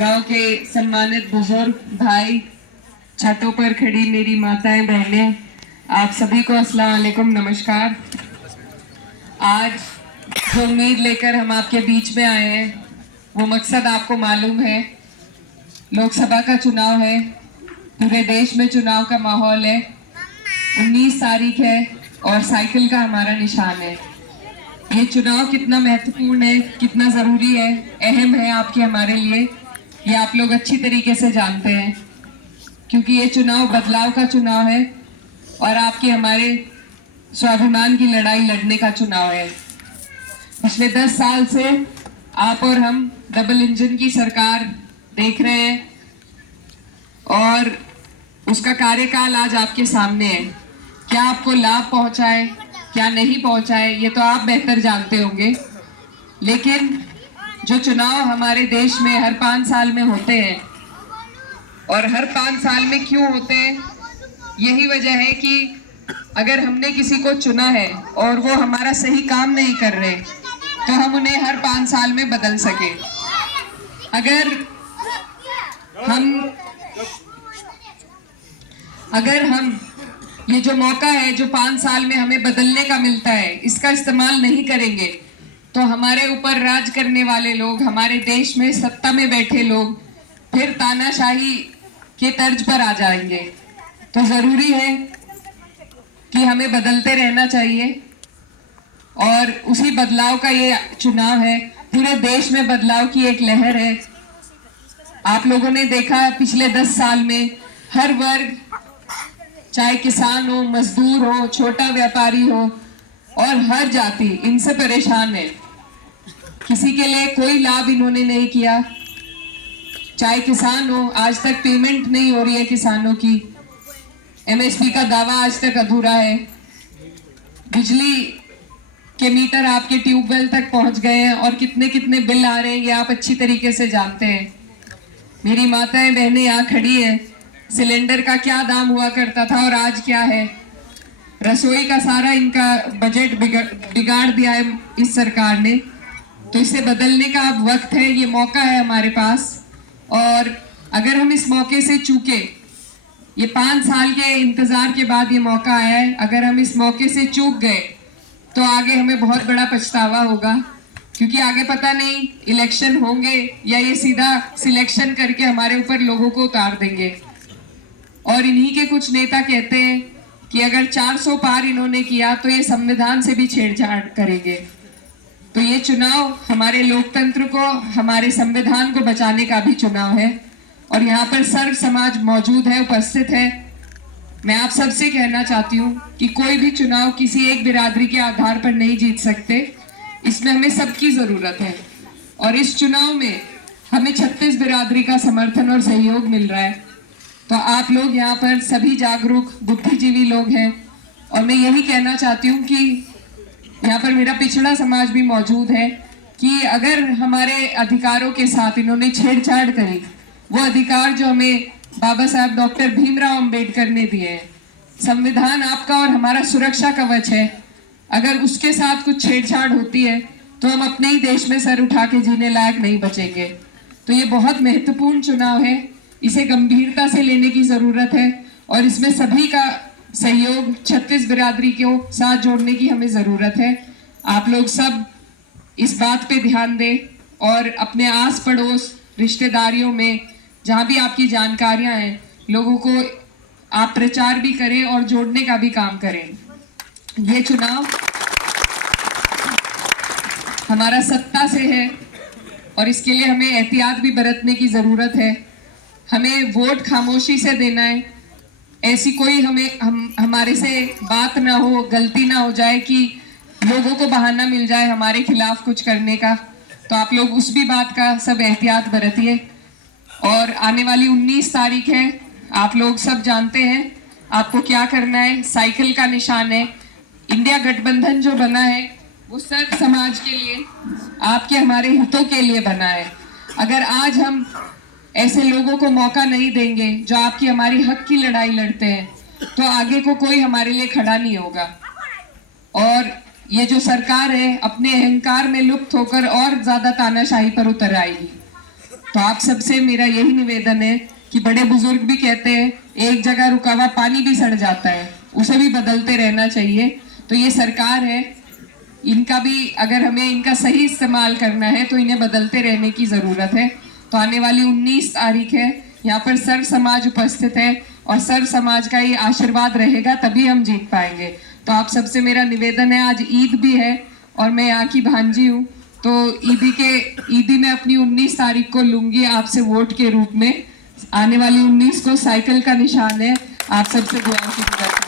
गांव के सम्मानित बुजुर्ग भाई, छतों पर खड़ी मेरी माताएं बहनें, आप सभी को अस्सलाम वालेकुम, नमस्कार। आज जो उम्मीद लेकर हम आपके बीच में आए हैं वो मकसद आपको मालूम है। लोकसभा का चुनाव है, पूरे देश में चुनाव का माहौल है। 19 तारीख है और साइकिल का हमारा निशान है। ये चुनाव कितना महत्वपूर्ण है, कितना जरूरी है, अहम है आपके हमारे लिए, ये आप लोग अच्छी तरीके से जानते हैं, क्योंकि ये चुनाव बदलाव का चुनाव है और आपके हमारे स्वाभिमान की लड़ाई लड़ने का चुनाव है। पिछले 10 साल से आप और हम डबल इंजन की सरकार देख रहे हैं और उसका कार्यकाल आज आपके सामने है। क्या आपको लाभ पहुंचाए, क्या नहीं पहुंचाए, ये तो आप बेहतर जानते होंगे। लेकिन जो चुनाव हमारे देश में हर 5 साल में होते हैं, और हर 5 साल में क्यों होते हैं, यही वजह है कि अगर हमने किसी को चुना है और वो हमारा सही काम नहीं कर रहे तो हम उन्हें हर 5 साल में बदल सके। अगर हम ये जो मौका है जो 5 साल में हमें बदलने का मिलता है, इसका इस्तेमाल नहीं करेंगे तो हमारे ऊपर राज करने वाले लोग, हमारे देश में सत्ता में बैठे लोग फिर तानाशाही के तर्ज पर आ जाएंगे। तो जरूरी है कि हमें बदलते रहना चाहिए और उसी बदलाव का ये चुनाव है। पूरे देश में बदलाव की एक लहर है। आप लोगों ने देखा पिछले 10 साल में हर वर्ग, चाहे किसान हो, मजदूर हो, छोटा व्यापारी हो और हर जाति इनसे परेशान है। किसी के लिए कोई लाभ इन्होंने नहीं किया। चाहे किसान हो, आज तक पेमेंट नहीं हो रही है किसानों की। एमएसपी का दावा आज तक अधूरा है। बिजली के मीटर आपके ट्यूबवेल तक पहुंच गए हैं और कितने कितने बिल आ रहे हैं ये आप अच्छी तरीके से जानते हैं। मेरी माताएं बहनें यहाँ खड़ी हैं। सिलेंडर का क्या दाम हुआ करता था और आज क्या है। रसोई का सारा इनका बजट बिगाड़ दिया है इस सरकार ने। तो इसे बदलने का अब वक्त है, ये मौका है हमारे पास। और अगर हम इस मौके से चूके, ये 5 साल के इंतजार के बाद ये मौका आया है, अगर हम इस मौके से चूक गए तो आगे हमें बहुत बड़ा पछतावा होगा, क्योंकि आगे पता नहीं इलेक्शन होंगे या ये सीधा सिलेक्शन करके हमारे ऊपर लोगों को उतार देंगे। और इन्हीं के कुछ नेता कहते हैं कि अगर 400 पार इन्होंने किया तो ये संविधान से भी छेड़छाड़ करेंगे। तो ये चुनाव हमारे लोकतंत्र को, हमारे संविधान को बचाने का भी चुनाव है और यहाँ पर सर्व समाज मौजूद है, उपस्थित है। मैं आप सबसे कहना चाहती हूँ कि कोई भी चुनाव किसी एक बिरादरी के आधार पर नहीं जीत सकते। इसमें हमें सबकी जरूरत है और इस चुनाव में हमें 36 बिरादरी का समर्थन और सहयोग मिल रहा है। तो आप लोग यहाँ पर सभी जागरूक बुद्धिजीवी लोग हैं और मैं यही कहना चाहती हूँ कि यहाँ पर मेरा पिछड़ा समाज भी मौजूद है कि अगर हमारे अधिकारों के साथ इन्होंने छेड़छाड़ करी, वो अधिकार जो हमें बाबा साहब डॉक्टर भीमराव अंबेडकर ने दिए हैं, संविधान आपका और हमारा सुरक्षा कवच है, अगर उसके साथ कुछ छेड़छाड़ होती है तो हम अपने ही देश में सर उठा के जीने लायक नहीं बचेंगे। तो ये बहुत महत्वपूर्ण चुनाव है, इसे गंभीरता से लेने की जरूरत है और इसमें सभी का सहयोग 36 बिरादरी को साथ जोड़ने की हमें जरूरत है। आप लोग सब इस बात पे ध्यान दें और अपने आस पड़ोस रिश्तेदारियों में जहाँ भी आपकी जानकारियां हैं, लोगों को आप प्रचार भी करें और जोड़ने का भी काम करें। ये चुनाव हमारा सत्ता से है और इसके लिए हमें एहतियात भी बरतने की जरूरत है। हमें वोट खामोशी से देना है। ऐसी कोई हमारे से बात ना हो, गलती ना हो जाए कि लोगों को बहाना मिल जाए हमारे खिलाफ कुछ करने का। तो आप लोग उस भी बात का सब एहतियात बरतिए। और आने वाली 19 तारीख है, आप लोग सब जानते हैं आपको क्या करना है। साइकिल का निशान है। इंडिया गठबंधन जो बना है वो सर्व समाज के लिए, आपके हमारे हितों के लिए बना है। अगर आज हम ऐसे लोगों को मौका नहीं देंगे जो आपकी हमारी हक की लड़ाई लड़ते हैं, तो आगे को कोई हमारे लिए खड़ा नहीं होगा। और ये जो सरकार है अपने अहंकार में लुप्त होकर और ज्यादा तानाशाही पर उतर आएगी। तो आप सबसे मेरा यही निवेदन है कि बड़े बुजुर्ग भी कहते हैं एक जगह रुका हुआ पानी भी सड़ जाता है, उसे भी बदलते रहना चाहिए। तो ये सरकार है, इनका भी अगर हमें इनका सही इस्तेमाल करना है तो इन्हें बदलते रहने की ज़रूरत है। तो आने वाली 19 तारीख है, यहाँ पर सर्व समाज उपस्थित है और सर्व समाज का ये आशीर्वाद रहेगा तभी हम जीत पाएंगे। तो आप सबसे मेरा निवेदन है, आज ईद भी है और मैं यहाँ की भांजी हूँ, तो ईदी में अपनी 19 तारीख को लूंगी आपसे वोट के रूप में। आने वाली 19 को साइकिल का निशान है, आप सबसे दुआ की गुजारिश।